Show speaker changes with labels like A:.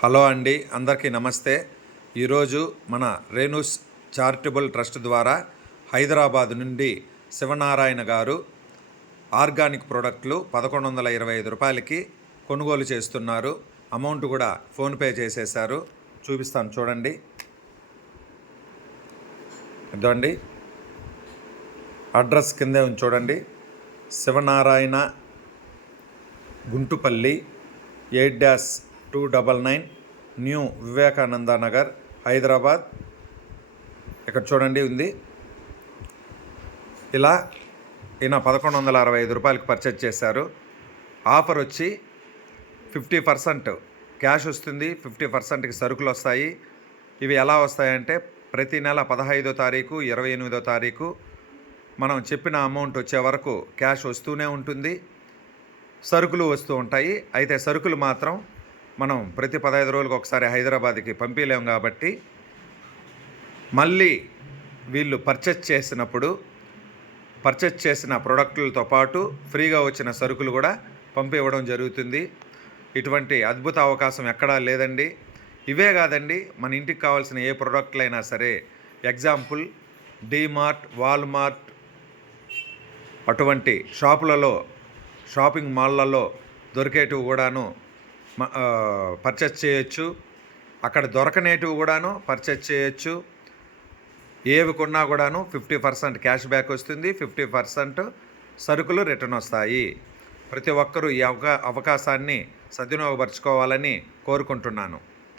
A: Hello అండి అందరికీ నమస్తే. ఈరోజు మన రేణుస్ చారిటబుల్ ట్రస్ట్ ద్వారా హైదరాబాద్ నుండి శివనారాయణ గారు ఆర్గానిక్ ప్రోడక్ట్లు పదకొండు వందల ఇరవై ఐదు రూపాయలకి కొనుగోలు చేస్తున్నారు. అమౌంట్ కూడా ఫోన్పే చేసేశారు. చూపిస్తాను చూడండి. ఇదండి అడ్రస్ కిందే ఉంది చూడండి. Sivanarayana Guntupalli eight dash two double nine new Vivekananda Nagar Hyderabad. ఇక్కడ చూడండి ఉంది. ఇలా ఈయన పదకొండు వందల అరవై ఐదు రూపాయలకి పర్చేజ్ చేశారు. ఆఫర్ వచ్చి ఫిఫ్టీ పర్సెంట్ క్యాష్ వస్తుంది. ఫిఫ్టీ పర్సెంట్కి సరుకులు వస్తాయి. ఇవి ఎలా వస్తాయంటే ప్రతి నెల పదహైదో తారీఖు ఇరవై ఎనిమిదో తారీఖు మనం చెప్పిన అమౌంట్ వచ్చే వరకు క్యాష్ వస్తూనే ఉంటుంది. సరుకులు వస్తూ ఉంటాయి. అయితే సరుకులు మాత్రం మనం ప్రతి పదహైదు రోజులకు ఒకసారి హైదరాబాద్కి పంపించలేము కాబట్టి మళ్ళీ వీళ్ళు పర్చేస్ చేసినప్పుడు పర్చేస్ చేసిన ప్రొడక్టులతో పాటు ఫ్రీగా వచ్చిన సరుకులు కూడా పంపివ్వడం జరుగుతుంది. ఇటువంటి అద్భుత అవకాశం ఎక్కడా లేదండి. ఇవే కాదండి మన ఇంటికి కావాల్సిన ఏ ప్రోడక్ట్లైనా సరే ఎగ్జాంపుల్ డీమార్ట్ వాల్మార్ట్ అటువంటి షాపులలో షాపింగ్ మాల్లలో దొరికేటివి కూడాను పర్చేస్ చేయొచ్చు. అక్కడ దొరకనేటివి కూడాను పర్చేస్ చేయొచ్చు. ఏవి కొన్నా కూడాను ఫిఫ్టీ పర్సెంట్ క్యాష్ బ్యాక్ వస్తుంది. ఫిఫ్టీ పర్సెంట్ సరుకులు రిటర్న్ వస్తాయి. ప్రతి ఒక్కరూ ఈ అవకా అవకాశాన్ని సద్వినియోగపరచుకోవాలని కోరుకుంటున్నాను.